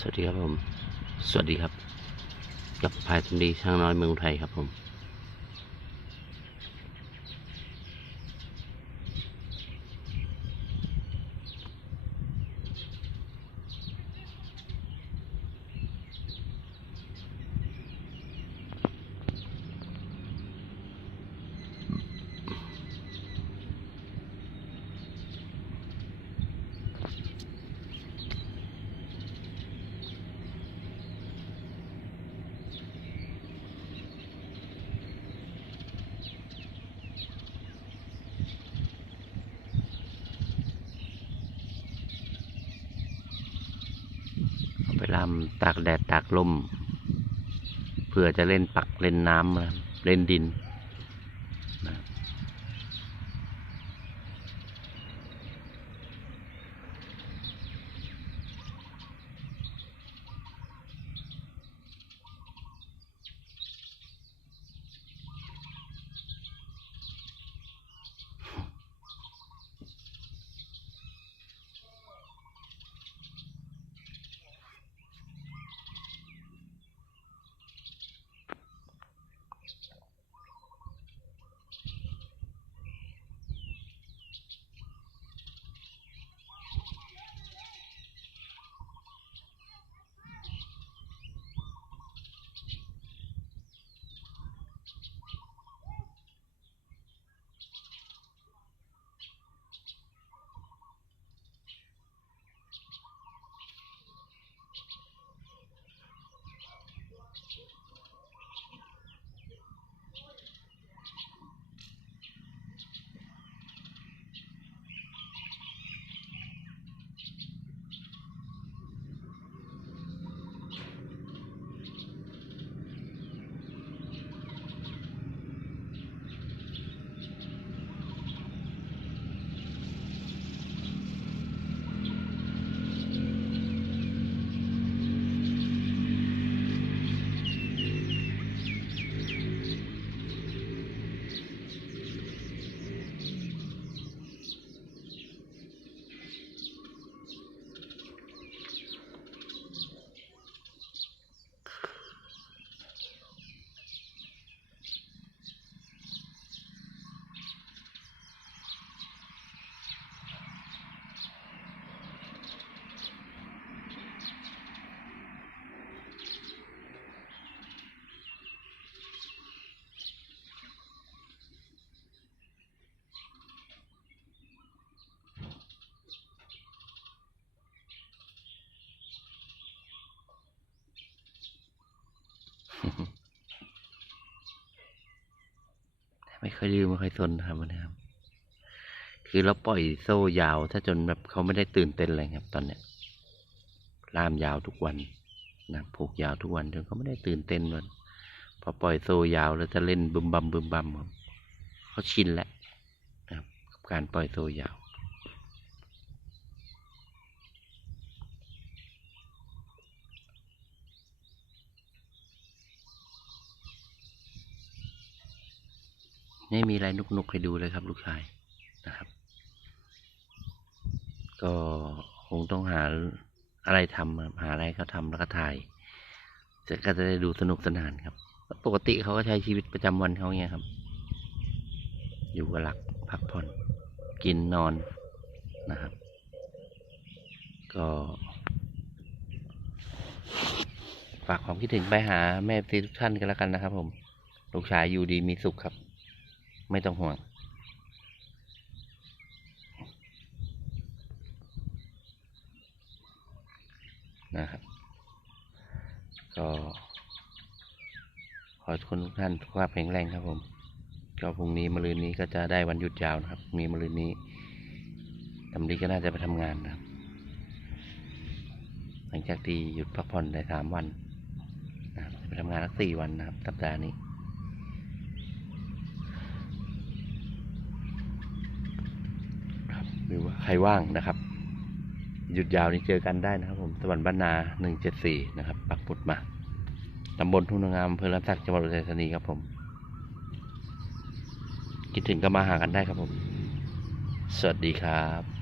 สวัสดีครับผม สวัสดีครับ กับพายทันดีช่างน้อยเมืองไทยครับผม ลำตากแดดตากลม เพื่อจะเล่นปักเล่นน้ำเล่นดิน ค่อยลืมไม่ค่อยซนนะครับนะครับ คือเราปล่อยโซ่ยาว ถ้าจนแบบเขาไม่ได้ตื่นเต้นอะไรครับ ตอนเนี้ยล่ามยาวทุกวันนะผูกยาวทุกวันจนเขาไม่ได้ตื่นเต้นเลยพอปล่อยโซ่ยาวแล้วจะเล่นบึมบัมบึมบัมเขาชินแล้วนะครับการปล่อยโซ่ยาว ไม่มีอะไรนุกๆให้ดูเลยครับ ลูกชายนะครับ ก็คงต้องหาอะไรทำหาอะไรเขาทำแล้วก็ถ่ายจะก็จะได้ดูสนุกสนานครับ ปกติเขาก็ใช้ชีวิตประจำวันเขาเงี้ยครับ อยู่กับหลักพักผ่อน กินนอนนะครับ ก็ฝากความคิดถึงไปหาแม่ซีทุกท่านกันแล้วกันนะครับผม ลูกชายอยู่ดีมีสุขครับ ไม่ต้องห่วง นะครับ ก็ขอทุกท่านสุขภาพแข็งแรงครับผม ก็พรุ่งนี้มะรืนนี้ก็จะได้วันหยุดยาวนะครับ มีมะรืนนี้ตำลีก็น่าจะไปทำงานนะครับหลังจากที่หยุดพักผ่อนได้สามวันนะไปทำงานสักสี่วันนะครับ สัปดาห์นี้ ครับห รว่าใครว่างนะครับ หยุดยาวนี้เจอกันได้นะครับผมสวรรค์บ้านนาหนึ่งเจ็ดสี่นะครับ ปักปุดมาตำบลทุ่งนางามอำเภอลำสักจังหวัดอุทัยธานีครับผมคิดถึงก็มาหากันได้ครับผม สวัสดีครับ